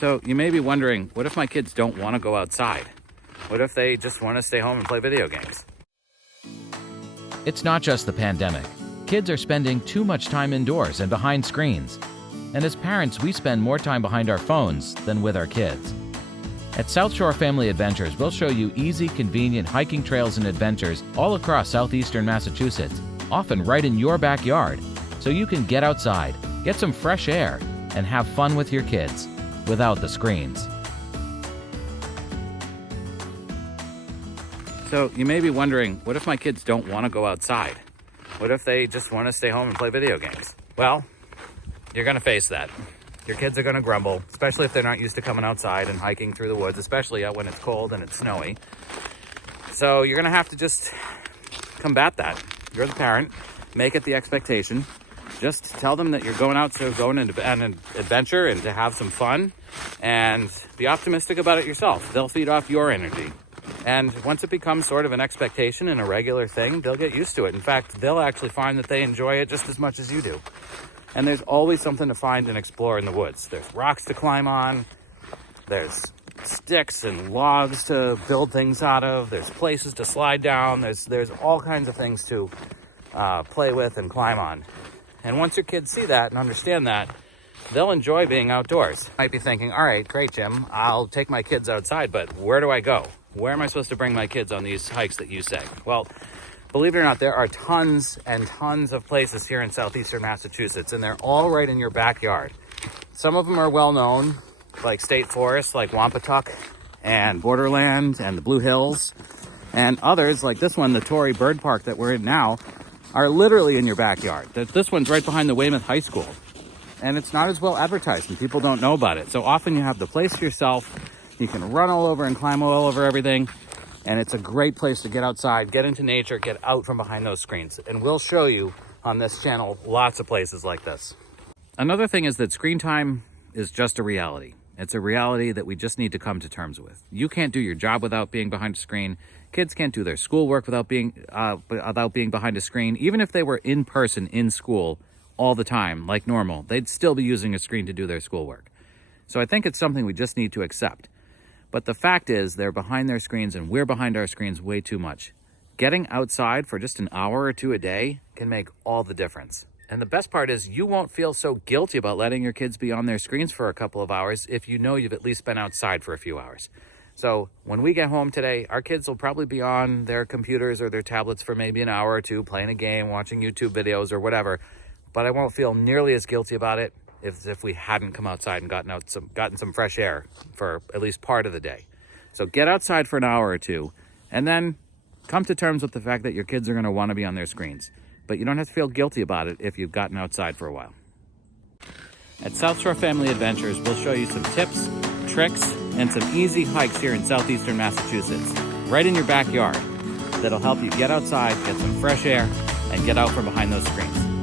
So you may be wondering, what if my kids don't want to go outside? What if they just want to stay home and play video games? It's not just the pandemic. Kids are spending too much time indoors and behind screens. And as parents, we spend more time behind our phones than with our kids. At South Shore Family Adventures, we'll show you easy, convenient hiking trails and adventures all across southeastern Massachusetts, often right in your backyard, so you can get outside, get some fresh air, and have fun with your kids without the screens. So you may be wondering, what if my kids don't want to go outside? What if they just want to stay home and play video games? Well, you're going to face that. Your kids are going to grumble, especially if they're not used to coming outside and hiking through the woods, especially when it's cold and it's snowy. So you're going to have to just combat that. You're the parent. Make it the expectation. Just tell them that you're going out to go on an adventure and to have some fun, and be optimistic about it yourself. They'll feed off your energy. And once it becomes sort of an expectation and a regular thing, they'll get used to it. In fact, they'll actually find that they enjoy it just as much as you do. And there's always something to find and explore in the woods. There's rocks to climb on. There's sticks and logs to build things out of. There's places to slide down. There's all kinds of things to play with and climb on. And once your kids see that and understand that, they'll enjoy being outdoors. Might be thinking, all right, great, Jim, I'll take my kids outside, but where do I go? Where am I supposed to bring my kids on these hikes that you say? Well, believe it or not, there are tons and tons of places here in southeastern Massachusetts, and they're all right in your backyard. Some of them are well known, like state forests, like Wampatuck and Borderland and the Blue Hills. And others, like this one, the Torrey Bird Park that we're in now, are literally in your backyard. This one's right behind the Weymouth High School. And it's not as well advertised, and people don't know about it. So often you have the place to yourself. You can run all over and climb all over everything. And it's a great place to get outside, get into nature, get out from behind those screens. And we'll show you on this channel lots of places like this. Another thing is that screen time is just a reality. It's a reality that we just need to come to terms with. You can't do your job without being behind a screen. Kids can't do their schoolwork without being behind a screen. Even if they were in person in school all the time, like normal, they'd still be using a screen to do their schoolwork. So I think it's something we just need to accept. But the fact is, they're behind their screens and we're behind our screens way too much. Getting outside for just an hour or two a day can make all the difference. And the best part is you won't feel so guilty about letting your kids be on their screens for a couple of hours if you know you've at least been outside for a few hours. So when we get home today, our kids will probably be on their computers or their tablets for maybe an hour or two, playing a game, watching YouTube videos or whatever. But I won't feel nearly as guilty about it if we hadn't come outside and gotten some fresh air for at least part of the day. So get outside for an hour or two, and then come to terms with the fact that your kids are going to want to be on their screens. But you don't have to feel guilty about it if you've gotten outside for a while. At South Shore Family Adventures, we'll show you some tips, tricks, and some easy hikes here in southeastern Massachusetts, right in your backyard, that'll help you get outside, get some fresh air, and get out from behind those screens.